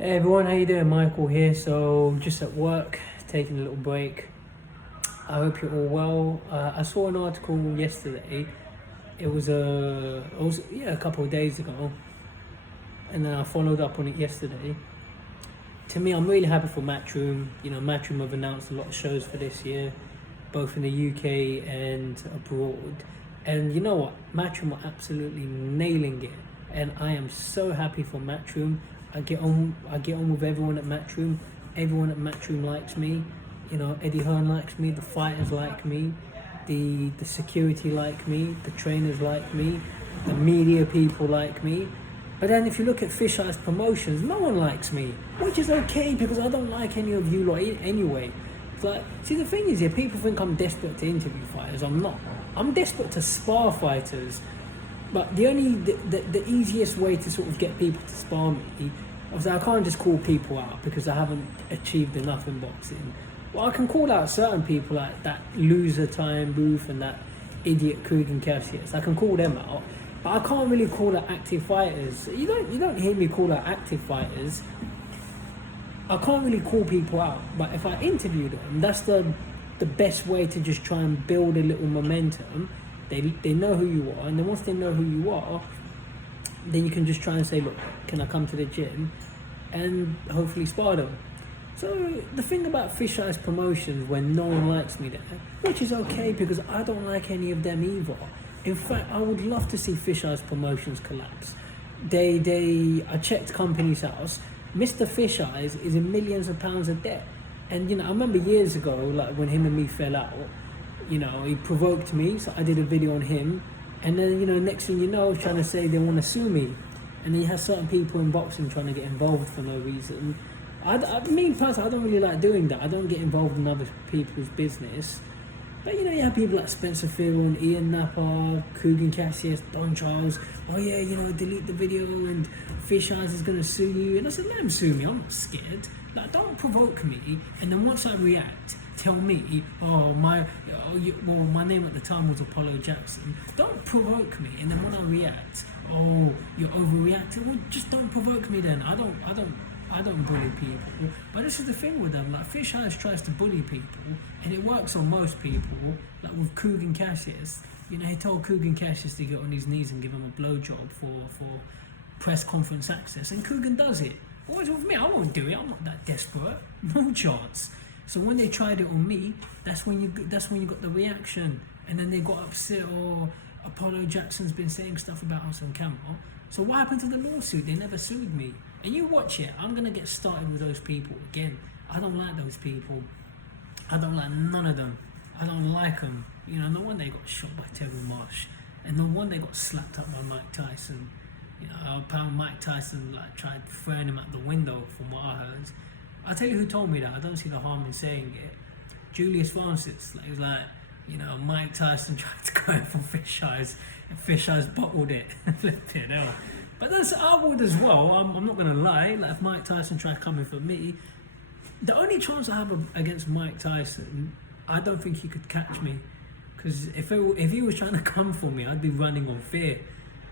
Hey everyone, how you doing? Michael here. So just at work, taking a little break. I hope you're all well. I saw an article yesterday. It was a couple of days ago, and then I followed up on it yesterday. To me, I'm really happy for Matchroom. Matchroom have announced a lot of shows for this year, both in the UK and abroad. And you know what? Matchroom are absolutely nailing it, and I am so happy for Matchroom. I get on with everyone at Matchroom. Everyone at Matchroom likes me. Eddie Hearn likes me. The fighters like me. The security like me. The trainers like me. The media people like me. But then if you look at Fisheyes Promotions, no one likes me, which is okay because I don't like any of you lot anyway. It's like, see, the thing is, people think I'm desperate to interview fighters. I'm not. I'm desperate to spar fighters. But the easiest way to sort of get people to spar me, obviously I can't just call people out because I haven't achieved enough in boxing. Well, I can call out certain people like that loser Time Booth and that idiot Kugan Cassius. I can call them out, but I can't really call out active fighters. You don't hear me call out active fighters. I can't really call people out, but if I interview them, that's the best way to just try and build a little momentum. They know who you are, and then once they know who you are, then you can just try and say, look, can I come to the gym and hopefully spar them. So the thing about Fisheyes Promotions, when no one likes me there, which is okay because I don't like any of them either. In fact, I would love to see Fisheyes Promotions collapse. I checked Company's House. Mr. Fisheyes is in millions of pounds of debt. And I remember years ago, like when him and me fell out, he provoked me, so I did a video on him. And then, next thing you know, trying to say they want to sue me. And then you have certain people in boxing trying to get involved for no reason. Me personally, I don't really like doing that. I don't get involved in other people's business. But you have people like Spencer Fearon, Ian Napa, Kugan Cassius, Don Charles. Oh yeah, delete the video and Fisheyes is going to sue you. And I said, let him sue me, I'm not scared. Like, don't provoke me. And then once I react, tell me, my name at the time was Apollo Jackson. Don't provoke me. And then when I react, you're overreacting. Well, just don't provoke me then. I don't bully people. But this is the thing with them. Like, Fisheyes tries to bully people, and it works on most people. Like with Kugan Cassius, he told Kugan Cassius to get on his knees and give him a blowjob for press conference access, and Kugan does it. What's with me? I won't do it. I'm not that desperate. No chance. So when they tried it on me, that's when you got the reaction, and then they got upset. Apollo Jackson's been saying stuff about us on camera. So what happened to the lawsuit? They never sued me. And you watch it. I'm gonna get started with those people again. I don't like those people. I don't like none of them. I don't like them. No wonder they got shot by Terry Marsh, and no wonder they got slapped up by Mike Tyson. Apparently Mike Tyson tried throwing him out the window, from what I heard. I'll tell you who told me that. I don't see the harm in saying it. Julius Francis. He was like, Mike Tyson tried to go in for Fisheyes, and Fisheyes bottled it. But I would as well. I'm not gonna lie. Like, if Mike Tyson tried coming for me, the only chance I have against Mike Tyson, I don't think he could catch me. Because if he was trying to come for me, I'd be running on fear.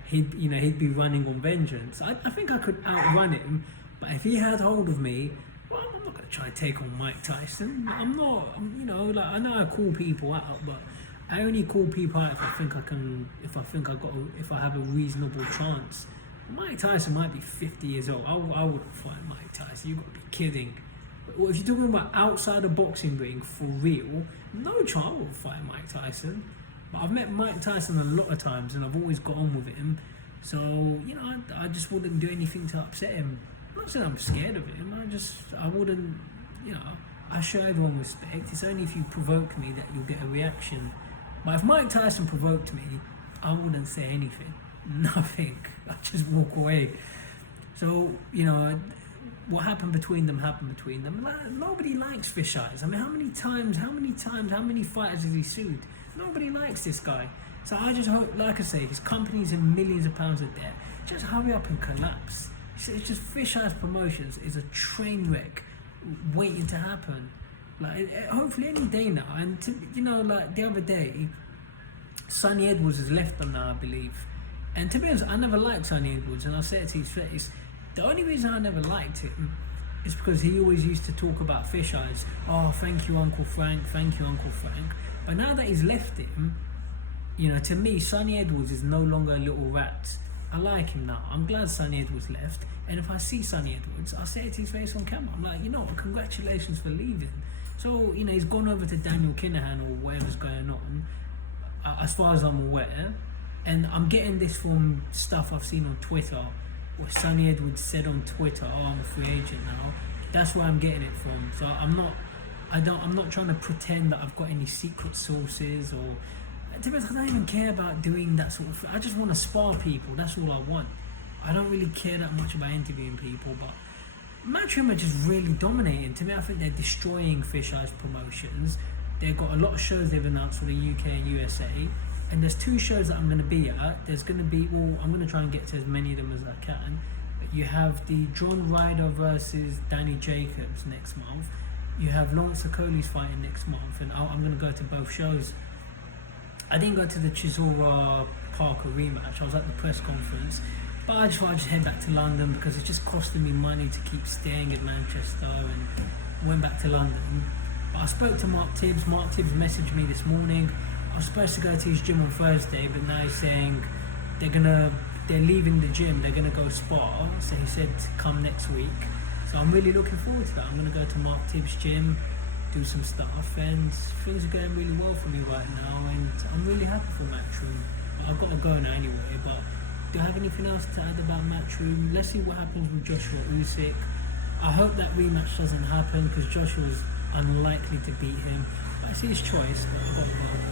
He'd be running on vengeance. I think I could outrun him, but if he had hold of me, well, I'm not gonna try to take on Mike Tyson. I'm not. I know I call people out, but I only call people out if I think I can. If I have a reasonable chance. Mike Tyson might be 50 years old. I wouldn't fight Mike Tyson. You got to be kidding. Well, if you're talking about outside the boxing ring for real, no chance I won't fight Mike Tyson. But I've met Mike Tyson a lot of times, and I've always got on with him. So I just wouldn't do anything to upset him. I'm not saying I'm scared of him. I wouldn't. I show everyone respect. It's only if you provoke me that you'll get a reaction. But if Mike Tyson provoked me, I wouldn't say anything. Nothing. I'd just walk away. So what happened between them happened between them. Nobody likes Fisheyes. I mean, how many fighters has he sued? Nobody likes this guy. So I just hope, like I say, his company's in millions of pounds of debt. Just hurry up and collapse. It's just Fisheyes Promotions is a train wreck waiting to happen. Hopefully any day now. And the other day, Sonny Edwards has left them now, I believe. And to be honest, I never liked Sonny Edwards, and I'll say it to his face. The only reason I never liked him is because he always used to talk about Fisheyes. Oh, thank you, Uncle Frank. Thank you, Uncle Frank. But now that he's left him, you know, to me, Sonny Edwards is no longer a little rat. I like him now. I'm glad Sonny Edwards left. And if I see Sonny Edwards, I'll say it to his face on camera. I'm like, you know what, congratulations for leaving. So, you know, he's gone over to Daniel Kinahan or whatever's going on, as far as I'm aware. And I'm getting this from stuff I've seen on Twitter, where Sonny Edwards said on Twitter, oh, I'm a free agent now. That's where I'm getting it from. So I'm not trying to pretend that I've got any secret sources or, to be honest, I don't even care about doing that sort of thing. I just want to spar people. That's all I want. I don't really care that much about interviewing people, but Matchroom are just really dominating. To me, I think they're destroying Fisheyes promotions. They've got a lot of shows they've announced for the UK and USA, and there's 2 shows that I'm going to be at. There's going to be, well, I'm going to try and get to as many of them as I can. But you have the John Ryder versus Danny Jacobs next month. You have Lawrence Okoli's fighting next month, and I'm going to go to both shows. I didn't go to the Chisora Parker rematch. I was at the press conference, but I just thought I'd just head back to London because it's just costing me money to keep staying in Manchester, and went back to London. But I spoke to Mark Tibbs. Mark Tibbs messaged me this morning. I was supposed to go to his gym on Thursday, but now he's saying they're leaving the gym. They're gonna go spar. So he said to come next week. So I'm really looking forward to that. I'm gonna go to Mark Tibbs' gym, do some stuff, and things are going really well for me right now, and I'm really happy for Matchroom. But I've got to go now anyway. But do I have anything else to add about Matchroom? Let's see what happens with Joshua Usyk. I hope that rematch doesn't happen because Joshua's unlikely to beat him. But it's his choice, but I've got to go.